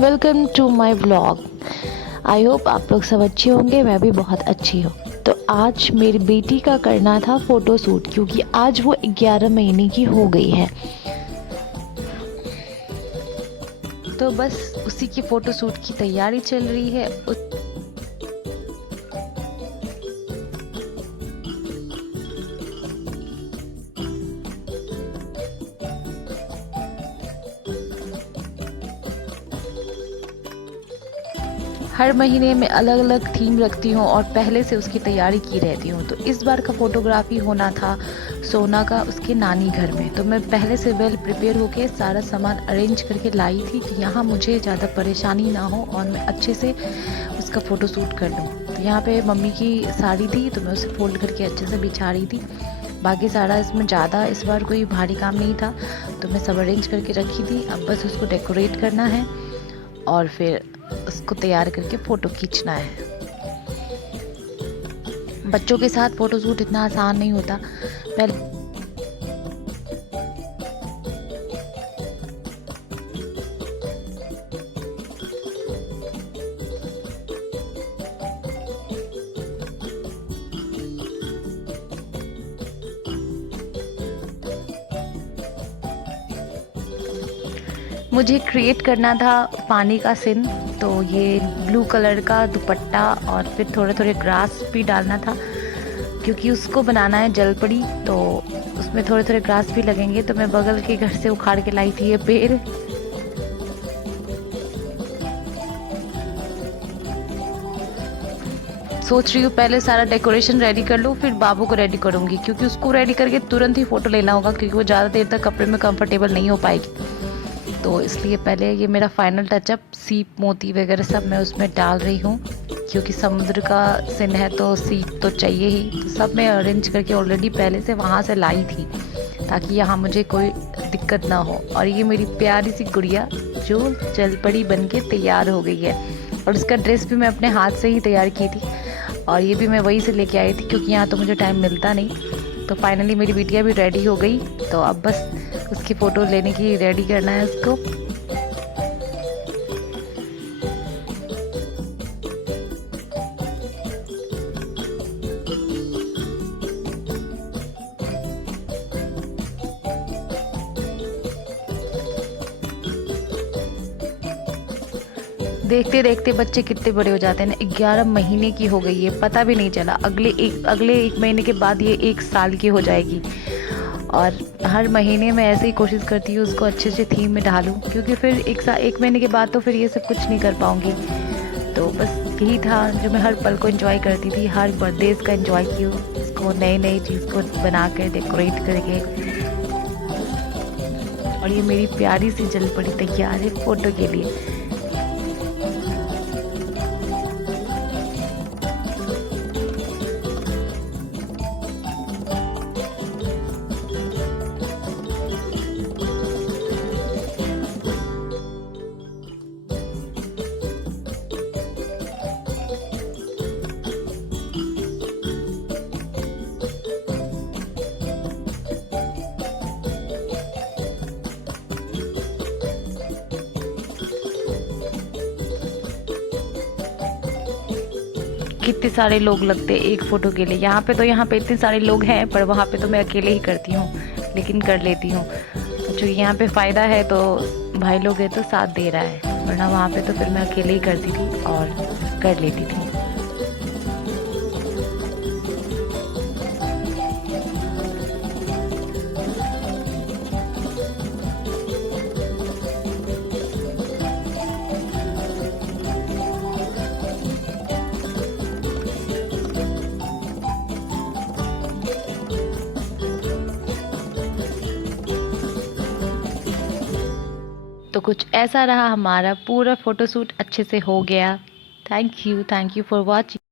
Welcome to my vlog. I hope आप लोग सब अच्छे होंगे, मैं भी बहुत अच्छी हूँ। तो आज मेरी बेटी का करना था फ़ोटो शूट, क्योंकि आज वो 11 महीने की हो गई है। तो बस उसी की फ़ोटो शूट की तैयारी चल रही है। हर महीने में अलग अलग थीम रखती हूँ और पहले से उसकी तैयारी की रहती हूँ। तो इस बार का फ़ोटोग्राफी होना था सोना का उसके नानी घर में। तो मैं पहले से वेल प्रिपेयर होके सारा सामान अरेंज करके लाई थी कि यहाँ मुझे ज़्यादा परेशानी ना हो और मैं अच्छे से उसका फ़ोटो शूट कर लूँ। तो यहाँ पे मम्मी की साड़ी थी तो मैं उसे फोल्ड करके अच्छे से बिछा रही थी। बाकी सारा इसमें ज़्यादा इस बार कोई भारी काम नहीं था, तो मैं सब अरेंज करके रखी थी। अब बस उसको डेकोरेट करना है और फिर उसको तैयार करके फ़ोटो खींचना है। बच्चों के साथ फ़ोटो शूट इतना आसान नहीं होता। पहले मुझे क्रिएट करना था पानी का सीन, तो ये ब्लू कलर का दुपट्टा और फिर थोड़े थोड़े ग्रास भी डालना था, क्योंकि उसको बनाना है जलपरी। तो उसमें थोड़े थोड़े ग्रास भी लगेंगे। तो मैं बगल के घर से उखाड़ के लाई थी ये पेड़। सोच रही हूँ पहले सारा डेकोरेशन रेडी कर लूँ, फिर बाबू को रेडी करूँगी, क्योंकि उसको रेडी करके तुरंत ही फ़ोटो लेना होगा, क्योंकि वो ज़्यादा देर तक कपड़े में कंफर्टेबल नहीं हो पाएगी। तो इसलिए पहले ये मेरा फाइनल टचअप, सीप मोती वगैरह सब मैं उसमें डाल रही हूँ, क्योंकि समुद्र का सीन है तो सीप तो चाहिए ही। तो सब मैं अरेंज करके ऑलरेडी पहले से वहाँ से लाई थी, ताकि यहाँ मुझे कोई दिक्कत ना हो। और ये मेरी प्यारी सी गुड़िया जो जलपरी बन के तैयार हो गई है, और इसका ड्रेस भी मैं अपने हाथ से ही तैयार की थी, और ये भी मैं वहीं से लेके आई थी, क्योंकि यहाँ तो मुझे टाइम मिलता नहीं। तो फाइनली मेरी बिटिया भी रेडी हो गई। तो अब बस उसकी फ़ोटो लेने की रेडी करना है उसको। देखते देखते बच्चे कितने बड़े हो जाते हैं ना। 11 महीने की हो गई है, पता भी नहीं चला। अगले एक महीने के बाद ये 1 साल की हो जाएगी। और हर महीने में ऐसे ही कोशिश करती हूँ उसको अच्छे से थीम में ढालूँ, क्योंकि फिर एक महीने के बाद तो फिर ये सब कुछ नहीं कर पाऊँगी। तो बस यही था जो मैं हर पल को एंजॉय करती थी। हर बर्थडे का एंजॉय की हूँ, उसको नई नई चीज़ को बना कर डेकोरेट करके। और ये मेरी प्यारी सी जलपरी तैयार है फ़ोटो के लिए। कितने सारे लोग लगते हैं एक फ़ोटो के लिए। यहाँ पे इतने सारे लोग हैं, पर वहाँ पे तो मैं अकेले ही करती हूँ, लेकिन कर लेती हूँ। जो यहाँ पे फ़ायदा है तो भाई लोग है तो साथ दे रहा है, वरना वहाँ पे तो फिर मैं अकेले ही करती थी और कर लेती थी। तो कुछ ऐसा रहा हमारा पूरा फ़ोटो शूट, अच्छे से हो गया। Thank you for watching.